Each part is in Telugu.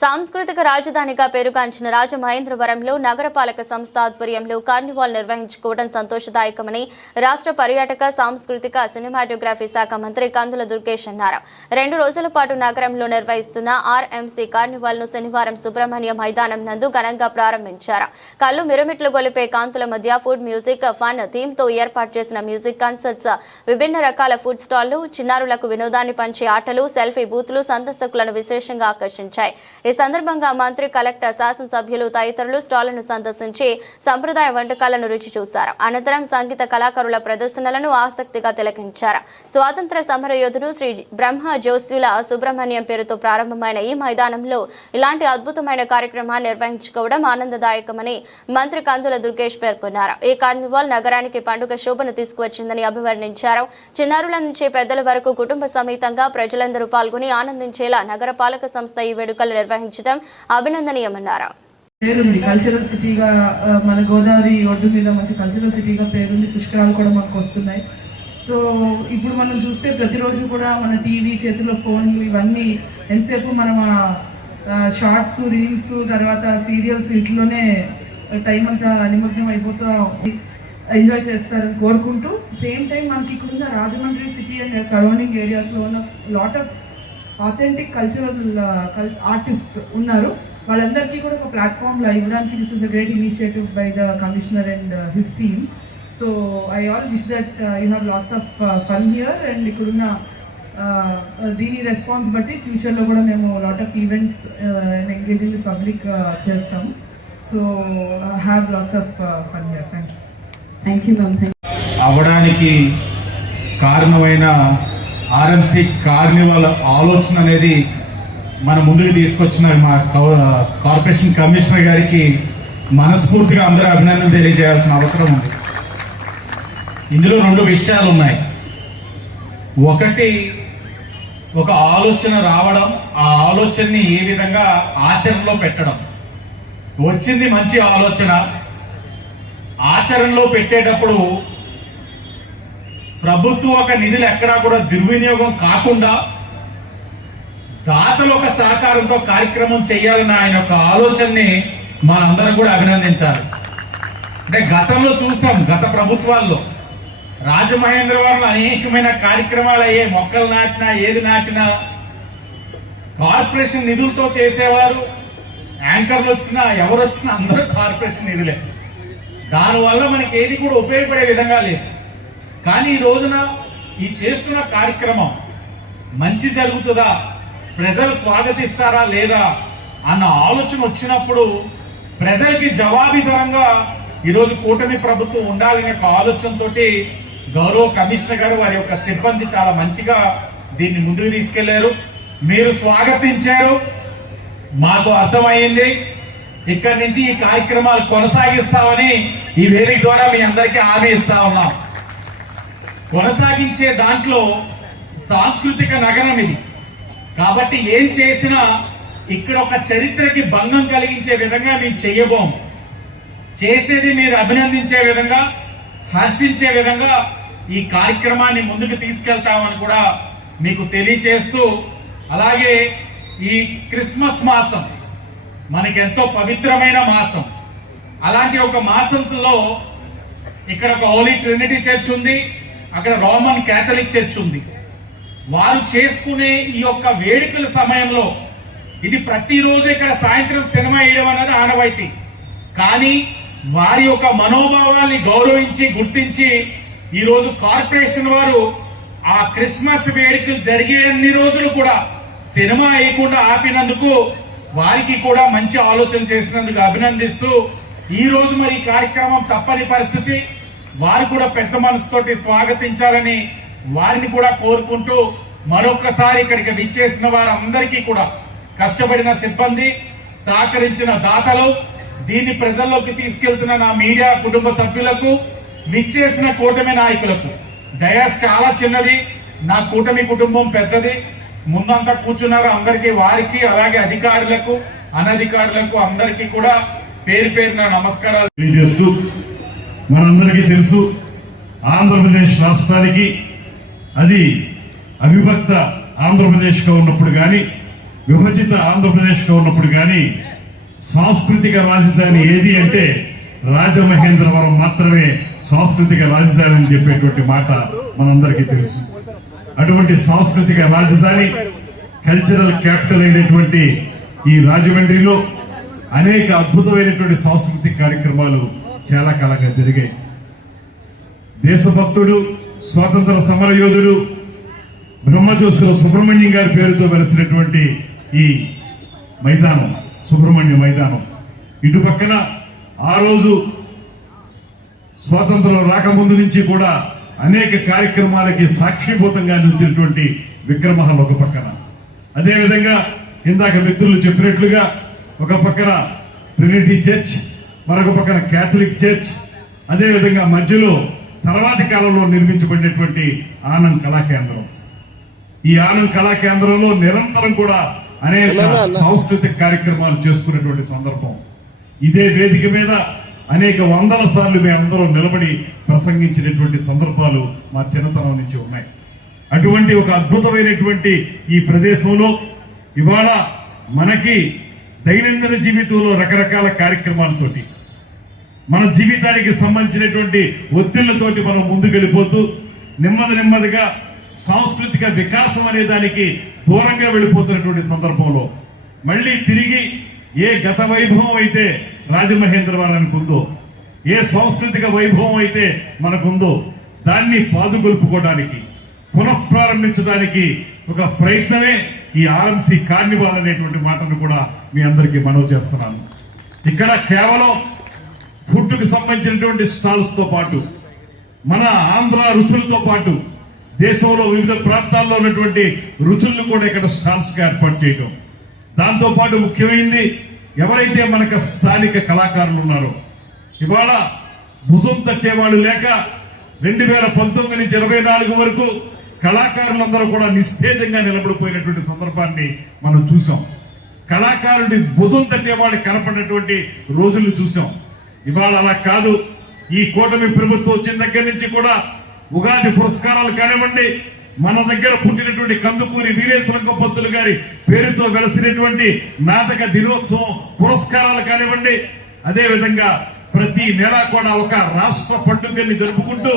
సాంస్కృతిక రాజధానిగా పేరుగాంచిన రాజమహేంద్రవరంలో నగరపాలక సంస్థ ఆధ్వర్యంలో కార్నివాల్ నిర్వహించుకోవడం సంతోషదాయకమని రాష్ట్ర పర్యాటక సాంస్కృతిక సినిమాటోగ్రఫీ శాఖ మంత్రి కందుల దుర్గేష్ అన్నారు. 2 రోజుల పాటు నగరంలో నిర్వహిస్తున్న ఆర్ఎంసీ కార్నివాల్ ను శనివారం సుబ్రహ్మణ్య మైదానం నందు ఘనంగా ప్రారంభించారు. కళ్ళు మిరుమిట్లు గొలిపే కాంతుల మధ్య ఫుడ్ మ్యూజిక్ ఫన్ థీమ్ తో ఏర్పాటు చేసిన మ్యూజిక్ కాన్సర్ట్స్, విభిన్న రకాల ఫుడ్ స్టాళ్లు, చిన్నారులకు వినోదాన్ని పంచే ఆటలు, సెల్ఫీ బూత్లు సందర్శకులను విశేషంగా ఆకర్షించాయి. ఈ సందర్భంగా మంత్రి, కలెక్టర్, శాసనసభ్యులు తదితరులు స్టాళ్లను సందర్శించి సంప్రదాయ వంటకాలను రుచి చూశారు. అనంతరం సంగీత కళాకారుల ప్రదర్శనలను ఆసక్తిగా తిలకించారు. స్వాతంత్ర సమరయోధుడు శ్రీ బ్రహ్మ జోస్యుల సుబ్రహ్మణ్యం పేరుతో ప్రారంభమైన ఈ మైదానంలో ఇలాంటి అద్భుతమైన కార్యక్రమాన్ని నిర్వహించుకోవడం ఆనందదాయకమని మంత్రి కందుల దుర్గేష్ పేర్కొన్నారు. ఈ కార్నివాల్ నగరానికి పండుగ శోభను తీసుకువచ్చిందని అభివర్ణించారు. చిన్నారుల నుంచి పెద్దల వరకు కుటుంబ సమేతంగా ప్రజలందరూ పాల్గొని ఆనందించేలా నగరపాలక సంస్థ ఈ వేడుకలు నిర్వహించడం అభినందనీయమన్నారు. పేరుంది కల్చరల్ సిటీగా, మన గోదావరి ఒడ్డు మీద మంచి కల్చరల్ సిటీగా పేరుంది. పుష్కరాలు కూడా మనకు వస్తున్నాయి. సో ఇప్పుడు మనం చూస్తే ప్రతిరోజు కూడా మన టీవీ, చేతిలో ఫోన్లు, ఇవన్నీ ఎంతసేపు మనం షార్ట్స్, రీల్స్, తర్వాత సీరియల్స్, ఇంట్లోనే టైం అంతా నిమగ్నం అయిపోతూ ఎంజాయ్ చేస్తారని కోరుకుంటూ, సేమ్ టైం మనకి ఇక్కడున్న రాజమండ్రి సిటీ అండ్ సరౌండింగ్ ఏరియాస్లో ఉన్న lot of authentic cultural artists ఉన్నారు. వాళ్ళందరికీ కూడా ఒక ప్లాట్ఫామ్లో ఇవ్వడానికి this is a great initiative by the commissioner and his team. So I all wish that you have lots of fun here. And ఇక్కడున్న దీని రెస్పాన్స్ బట్టి ఫ్యూచర్లో కూడా మేము lot of events and engaging with public చేస్తాము. So have lots of fun here. Thank you ma'am. అవ్వడానికి కారణమైన ఆర్ఎంసీ కార్నివాల్ ఆలోచన అనేది మన ముందుకు తీసుకొచ్చిన మా కార్పొరేషన్ కమిషనర్ గారికి మనస్ఫూర్తిగా అందరూ అభినందనలు తెలియజేయాల్సిన అవసరం ఉంది. ఇందులో 2 విషయాలు ఉన్నాయి. ఒకటి, ఒక ఆలోచన రావడం, ఆ ఆలోచనని ఏ విధంగా ఆచరణలో పెట్టడం. వచ్చింది మంచి ఆలోచన, ఆచరణలో పెట్టేటప్పుడు ప్రభుత్వ ఒక నిధులు ఎక్కడా కూడా దుర్వినియోగం కాకుండా దాతలు ఒక సహకారంతో కార్యక్రమం చేయాలన్న ఆయన యొక్క ఆలోచనని మనందరం కూడా అభినందించాలి. అంటే గతంలో చూసాం, గత ప్రభుత్వాల్లో రాజమహేంద్రవరంలో అనేకమైన కార్యక్రమాలు అయ్యే, మొక్కలు నాటినా, ఏది నాటినా కార్పొరేషన్ నిధులతో చేసేవారు. యాంకర్లు వచ్చినా, ఎవరు వచ్చినా అందరూ కార్పొరేషన్ నిధులే. దానివల్ల మనకి ఏది కూడా ఉపయోగపడే విధంగా లేదు. కానీ ఈ రోజున ఈ చేస్తున్న కార్యక్రమం మంచి జరుగుతుందా, ప్రజలు స్వాగతిస్తారా లేదా అన్న ఆలోచన వచ్చినప్పుడు ప్రజలకి జవాబుదారంగా ఈరోజు కూటమి ప్రభుత్వం ఉండాలనే ఒక ఆలోచనతో గౌరవ కమిషనర్ గారు, వారి యొక్క సిబ్బంది చాలా మంచిగా దీన్ని ముందుకు తీసుకెళ్లారు. మీరు స్వాగతించారు, మాకు అర్థమైంది. ఇక్కడి నుంచి ఈ కార్యక్రమాలు కొనసాగిస్తామని ఈ వేదిక ద్వారా మీ అందరికీ హామీ ఇస్తా ఉన్నాం. కొనసాగించే దాంట్లో సాంస్కృతిక నగరం ఇది కాబట్టి ఏం చేసినా ఇక్కడ ఒక చరిత్రకి భంగం కలిగించే విధంగా మేము చెయ్యబోం. చేసేది మీరు అభినందించే విధంగా, హర్షించే విధంగా ఈ కార్యక్రమాన్ని ముందుకు తీసుకెళ్తామని కూడా మీకు తెలియచేస్తూ, అలాగే ఈ క్రిస్మస్ మాసం మనకెంతో పవిత్రమైన మాసం. అలాంటి ఒక మాసంలో ఇక్కడ ఒక హోలీ ట్రినిటీ చర్చ్ ఉంది, అక్కడ రోమన్ క్యాథలిక్ చర్చ్ ఉంది. వారు చేసుకునే ఈ యొక్క వేడుకల సమయంలో ఇది ప్రతిరోజు ఇక్కడ సాయంత్రం సినిమా వేయడం అనేది ఆనవాయితీ. కానీ వారి యొక్క మనోభావాల్ని గౌరవించి, గుర్తించి ఈరోజు కార్పొరేషన్ వారు ఆ క్రిస్మస్ వేడుకలు జరిగే అన్ని రోజులు కూడా సినిమా వేయకుండా ఆపినందుకు వారికి కూడా మంచి ఆలోచన చేసినందుకు అభినందిస్తూ, ఈ రోజు మరి ఈ కార్యక్రమం తప్పని పరిస్థితి, వారు కూడా పెద్ద మనసుతోటి స్వాగతించాలని వారిని కూడా కోరుకుంటూ, మరొకసారి ఇక్కడికి విచ్చేసిన వారందరికీ కూడా, కష్టపడిన సిబ్బంది, సహకరించిన దాతలు, దీన్ని ప్రజల్లోకి తీసుకెళ్తున్న నా మీడియా కుటుంబ సభ్యులకు, విచ్చేసిన కూటమి నాయకులకు. డయాస్ చాలా చిన్నది, నా కూటమి కుటుంబం పెద్దది. ముందంతా కూర్చున్నారు అందరికీ, వారికి అలాగే అధికారులకు, అనధికారులకు అందరికీ కూడా పేరు పేరున నమస్కారాలు తెలియజేస్తూ, మనందరికీ తెలుసు ఆంధ్రప్రదేశ్ రాష్ట్రానికి అది అవిభక్త ఆంధ్రప్రదేశ్గా ఉన్నప్పుడు కానీ విభజిత ఆంధ్రప్రదేశ్లో ఉన్నప్పుడు కానీ సాంస్కృతిక రాజధాని ఏది అంటే రాజమహేంద్రవరం మాత్రమే సాంస్కృతిక రాజధాని అని చెప్పేటువంటి మాట మనందరికీ తెలుసు. అటువంటి సాంస్కృతిక రాజధాని, కల్చరల్ క్యాపిటల్ అయినటువంటి ఈ రాజమండ్రిలో అనేక అద్భుతమైనటువంటి సాంస్కృతిక కార్యక్రమాలు చాలా కాలంగా జరిగాయి. దేశభక్తుడు, స్వాతంత్ర సమరయోధుడు బ్రహ్మజోసుల సుబ్రహ్మణ్యం గారి పేరుతో వెలిసినటువంటి ఈ మైదానం, సుబ్రహ్మణ్య మైదానం, ఇటు పక్కన ఆ రోజు స్వాతంత్రం రాకముందు నుంచి కూడా అనేక కార్యక్రమాలకి సాక్షిభూతంగా నిలిచినటువంటి విగ్రహాలు ఒక పక్కన, అదేవిధంగా ఇందాక మిత్రులు చెప్పినట్లుగా ఒక పక్కన ట్రినిటీ చర్చ్, మరొక పక్కన క్యాథలిక్ చర్చ్, అదేవిధంగా మధ్యలో తర్వాతి కాలంలో నిర్మించబడినటువంటి ఆనంద్ కళా కేంద్రం. ఈ ఆనంద్ కళా కేంద్రంలో నిరంతరం కూడా అనేక సాంస్కృతిక కార్యక్రమాలు చేసుకున్నటువంటి సందర్భం. ఇదే వేదిక మీద అనేక వందల సార్లు మేమందరం నిలబడి ప్రసంగించినటువంటి సందర్భాలు మా చిన్నతనం నుంచి ఉన్నాయి. అటువంటి ఒక అద్భుతమైనటువంటి ఈ ప్రదేశంలో ఇవాళ మనకి దైనందిన జీవితంలో రకరకాల కార్యక్రమాలతోటి, మన జీవితానికి సంబంధించినటువంటి ఒత్తిళ్లతోటి మనం ముందుకెళ్ళిపోతూ నెమ్మదిగా సాంస్కృతిక వికాసం అనే దానికి దూరంగా వెళ్ళిపోతున్నటువంటి సందర్భంలో మళ్ళీ తిరిగి ఏ గత వైభవం అయితే రాజమహేంద్రవరానికి ఉందో, ఏ సాంస్కృతిక వైభవం అయితే మనకుందో దాన్ని పాదుకొల్పుకోవడానికి, పునఃప్రారంభించడానికి ఒక ప్రయత్నమే ఈ ఆర్ఎంసీ కార్నివాల్ అనేటువంటి మాటను కూడా మీ అందరికీ మనవి చేస్తున్నాను. ఇక్కడ కేవలం ఫుడ్కు సంబంధించినటువంటి స్టాల్స్తో పాటు, మన ఆంధ్ర రుచులతో పాటు దేశంలో వివిధ ప్రాంతాల్లో ఉన్నటువంటి రుచులను కూడా ఇక్కడ స్టాల్స్గా ఏర్పాటు చేయడం, దాంతోపాటు ముఖ్యమైనది ఎవరైతే మనకు స్థానిక కళాకారులు ఉన్నారో, ఇవాళ భుజం తట్టేవాళ్ళు లేక 2019 నుంచి 24 వరకు కళాకారులందరూ కూడా నిస్తేజంగా నిలబడిపోయినటువంటి సందర్భాన్ని మనం చూసాం. కళాకారుడి భుజం తట్టేవాళ్ళు కనపడినటువంటి రోజులు చూసాం. ఇవాళ అలా కాదు. ఈ కూటమి ప్రభుత్వం వచ్చిన దగ్గర నుంచి కూడా ఉగాది పురస్కారాలు కానివ్వండి, మన దగ్గర పుట్టినటువంటి కందుకూరి వీరేశలింగం పంతులు గారి పేరుతో వెలసినటువంటి నాటక దినోత్సవం పురస్కారాలు కానివ్వండి, అదేవిధంగా ప్రతి నెల కూడా ఒక రాష్ట్ర పండుగని జరుపుకుంటూ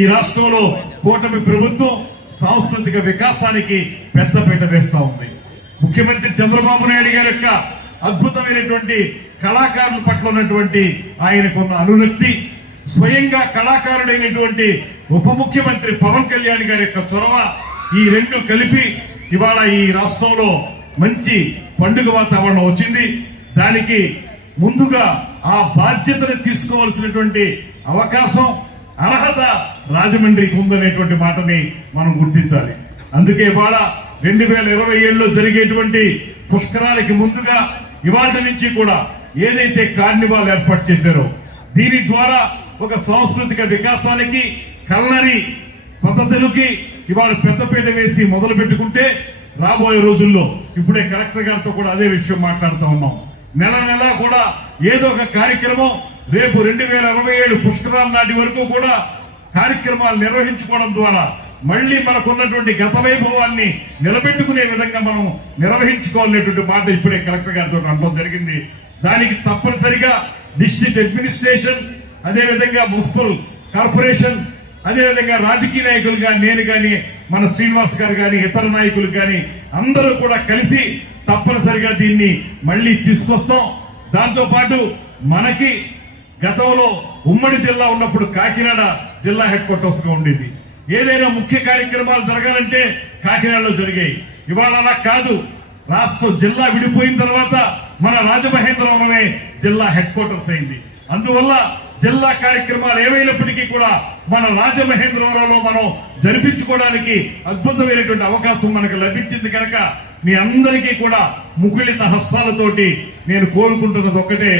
ఈ రాష్ట్రంలో కూటమి ప్రభుత్వం సాంస్కృతిక వికాసానికి పెద్దపీట వేస్తూ ఉంది. ముఖ్యమంత్రి చంద్రబాబు నాయుడు గారి యొక్క అద్భుతమైనటువంటి కళాకారుల పట్ల ఉన్నటువంటి ఆయనకున్న అనురక్తి, స్వయంగా కళాకారుడైనటువంటి ఉప ముఖ్యమంత్రి పవన్ కళ్యాణ్ గారి యొక్క చొరవ, ఈ రెండు కలిపి ఇవాళ ఈ రాష్ట్రంలో మంచి పండుగ వాతావరణం వచ్చింది. దానికి ముందుగా ఆ బాధ్యతను తీసుకోవాల్సినటువంటి అవకాశం, అర్హత రాజమండ్రికి ఉందనేటువంటి మాటని మనం గుర్తించాలి. అందుకే ఇవాళ 2027లో జరిగేటువంటి పుష్కరాలకి ముందుగా ఇవాళ నుంచి కూడా ఏదైతే కార్నివాల్ ఏర్పాటు చేశారో దీని ద్వారా ఒక సాంస్కృతిక వికాసానికి, కల్నరీ పద్ధతులకి ఇవాళ పెద్దపీట వేసి మొదలు పెట్టుకుంటే రాబోయే రోజుల్లో, ఇప్పుడే కలెక్టర్ గారితో కూడా అదే విషయం మాట్లాడుతూ ఉన్నాం, నెల కూడా ఏదో ఒక కార్యక్రమం రేపు 2027 పుష్కరాల నాటి వరకు కూడా కార్యక్రమాలు నిర్వహించుకోవడం ద్వారా మళ్ళీ మనకున్నటువంటి గత వైభవాన్ని నిలబెట్టుకునే విధంగా మనం నిర్వహించుకోవాలనేటువంటి మాట ఇప్పుడే కలెక్టర్ గారితో అనడం జరిగింది. దానికి తప్పనిసరిగా డిస్ట్రిక్ట్ అడ్మినిస్ట్రేషన్, అదేవిధంగా మున్సిపల్ కార్పొరేషన్, అదేవిధంగా రాజకీయ నాయకులు కానీ, నేను కానీ, మన శ్రీనివాస్ గారు కానీ, ఇతర నాయకులు కానీ అందరూ కూడా కలిసి తప్పనిసరిగా దీన్ని మళ్ళీ తీసుకొస్తాం. దాంతోపాటు మనకి గతంలో ఉమ్మడి జిల్లా ఉన్నప్పుడు కాకినాడ జిల్లా హెడ్ క్వార్టర్స్ గా ఉండేది. ఏదైనా ముఖ్య కార్యక్రమాలు జరగాలంటే కాకినాడలో జరిగాయి. ఇవాళ అలా కాదు. రాష్ట్రం జిల్లా విడిపోయిన తర్వాత మన రాజమహేంద్రవరమే జిల్లా హెడ్ క్వార్టర్స్ అయింది. అందువల్ల జిల్లా కార్యక్రమాలు ఏమైనప్పటికీ కూడా మన రాజమహేంద్రవరంలో మనం జరిపించుకోవడానికి అద్భుతమైనటువంటి అవకాశం మనకు లభించింది కనుక మీ అందరికీ కూడా ముకుళిత హస్తాలతోటి నేను కోరుకుంటున్నది ఒకటే,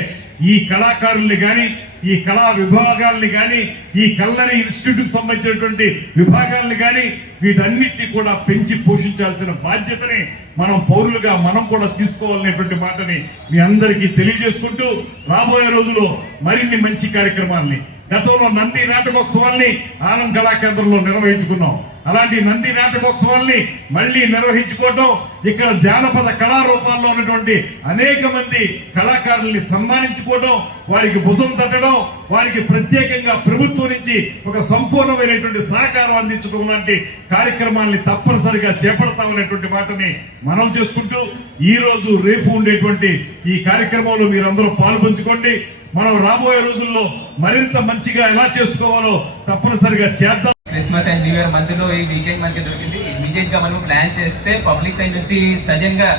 ఈ కళాకారుల్ని కానీ, ఈ కళా విభాగాల్ని కానీ, ఈ కల్నరీ ఇన్స్టిట్యూట్ సంబంధించినటువంటి విభాగాల్ని కానీ వీటన్నిటిని కూడా పెంచి పోషించాల్సిన బాధ్యతని మనం పౌరులుగా మనం కూడా తీసుకోవాలనేటువంటి మాటని మీ అందరికీ తెలియజేసుకుంటూ రాబోయే రోజుల్లో మరిన్ని మంచి కార్యక్రమాల్ని, గతంలో నంది నాటకోత్సవాన్ని ఆనంద్ కళాకేంద్రంలో నిర్వహించుకున్నాం. అలాంటి నంది నాటకోత్సవాల్ని మళ్ళీ నిర్వహించుకోవటం, ఇక్కడ జానపద కళారూపాల్లో ఉన్నటువంటి అనేక మంది కళాకారుల్ని సన్మానించుకోవడం, వారికి భుజం తట్టడం, వారికి ప్రత్యేకంగా ప్రభుత్వం నుంచి ఒక సంపూర్ణమైనటువంటి సహకారం అందించడం లాంటి కార్యక్రమాల్ని తప్పనిసరిగా చేపడతామనేటువంటి మాటని మనం చేసుకుంటూ ఈ రోజు రేపు ఉండేటువంటి ఈ కార్యక్రమంలో మీరందరూ పాల్పంచుకోండి. మనం రాబోయే రోజుల్లో మరింత మంచిగా ఎలా చేసుకోవాలో తప్పనిసరిగా చేద్దాం. క్రిస్మస్ అండ్ న్యూ ఇయర్ మధ్యలో ఈ వీకెండ్ మనకి దొరికింది. ఇమీడియట్ గా మనం ప్లాన్ చేస్తే పబ్లిక్ సైడ్ నుంచి సడన్ గా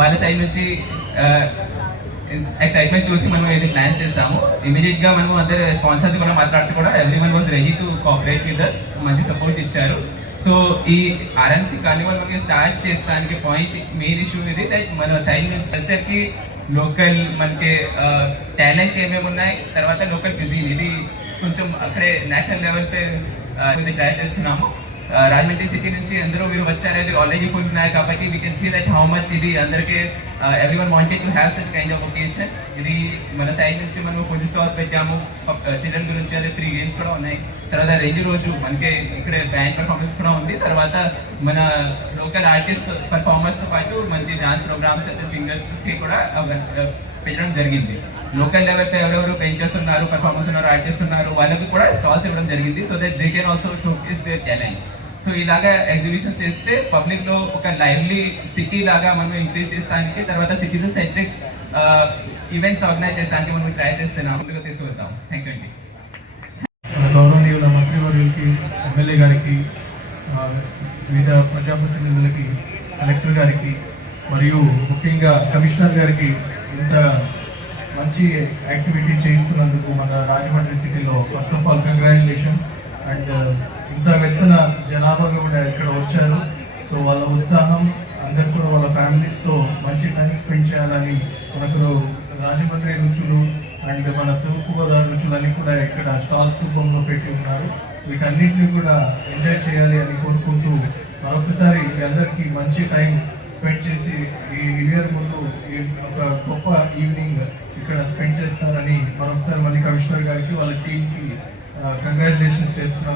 వాళ్ళ సైడ్ నుంచి ఎక్సైట్మెంట్ చూసి మనం ఇది ప్లాన్ చేస్తాము. ఇమీడియట్ గా మనం అందరు స్పాన్సర్స్ కూడా మాట్లాడుతూ కూడా everyone was ready to cooperate with us, మంచి సపోర్ట్ ఇచ్చారు. సో ఈ ఆర్ఎన్సీ కార్నివల్ మనకి స్టార్ట్ చేసడానికి పాయింట్ మెయిన్ ఇష్యూ ఇది దట్ మన సైడ్ నుంచి కల్చర్ కి లోకల్ మనకి టాలెంట్ ఏమేమి ఉన్నాయి, తర్వాత లోకల్ క్యూజిన్ ఇది కొంచెం అక్కడే నేషనల్ లెవెల్ పే ట్రై చేస్తున్నాము. రాజమండ్రి సిటీ నుంచి అందరూ మీరు వచ్చారు, ఇది ఆల్రెడీ ఫుల్ ఉన్నాయి కాబట్టి we can see that how much ఇది అందరికీ everyone wanted to have such kind of occasion. ఇది మన సైడ్ నుంచి మనం ఫుడ్ స్టాల్స్ పెట్టాము, చిల్డ్రన్ గురించి అదే ఫ్రీ గేమ్స్ కూడా ఉన్నాయి. తర్వాత రెండు రోజు మనకి ఇక్కడ బ్యాండ్ పర్ఫార్మెన్స్ కూడా ఉంది. తర్వాత మన లోకల్ ఆర్టిస్ట్ పర్ఫార్మర్స్ తో పాటు మంచి డాన్స్ ప్రోగ్రామ్స్ సింగర్స్ కి కూడా పెట్టడం జరిగింది. లోకల్ లెవెల్ పై ఎవరెవరు పెయింటర్స్ ఉన్నారు, పర్ఫార్మర్స్ ఉన్నారు, ఆర్టిస్ట్ ఉన్నారు, వాళ్ళకి కూడా స్టాల్స్ ఇవ్వడం జరిగింది. So that they can also showcase their talent. So ఇలాగా ఎగ్జిబిషన్స్ చేస్తే పబ్లిక్ లో ఒక లైవ్లీ సిటీ లాగా మనం ఇంక్రీజ్ చేస్తానికి, తర్వాత సిటిజన్ సెంట్రిక్ ఈవెంట్స్ ఆర్గనైజ్ చేస్తానికి మనం ట్రై చేస్తున్నాం, ముందుగా తీసుకువెళ్తాం. థ్యాంక్ యూ అండి. గౌరవనీయుల మంత్రివర్యులకి, ఎమ్మెల్యే గారికి, వివిధ ప్రజాప్రతినిధులకి, కలెక్టర్ గారికి మరియు ముఖ్యంగా కమిషనర్ గారికి ఇంత మంచి యాక్టివిటీ చేయిస్తున్నందుకు మన రాజమండ్రి సిటీలో first of all congratulations. And ఇంత ఎత్తున జనాభా కూడా ఇక్కడ వచ్చారు. సో వాళ్ళ ఉత్సాహం, అందరు కూడా వాళ్ళ ఫ్యామిలీస్తో మంచి టైం స్పెండ్ చేయాలని మనకు రాజమండ్రి రుచులు అండ్ మన తూర్పుగోదావరి రుచులన్నీ కూడా ఇక్కడ స్టాల్స్ రూపంలో పెట్టి ఉన్నారు. వీటన్నిటిని కూడా ఎంజాయ్ చేయాలి అని కోరుకుంటూ మరొకసారి మీ అందరికీ మంచి టైం స్పెండ్ చేసి ఈ న్యూ ఇయర్ ముందు ఒక గొప్ప ఈవినింగ్ ఇక్కడ స్పెండ్ చేస్తారని మరొకసారి మళ్ళీ కమిషనర్ గారికి వాళ్ళ టీంకి కంగ్రాచులేషన్స్ చేస్తున్నాం.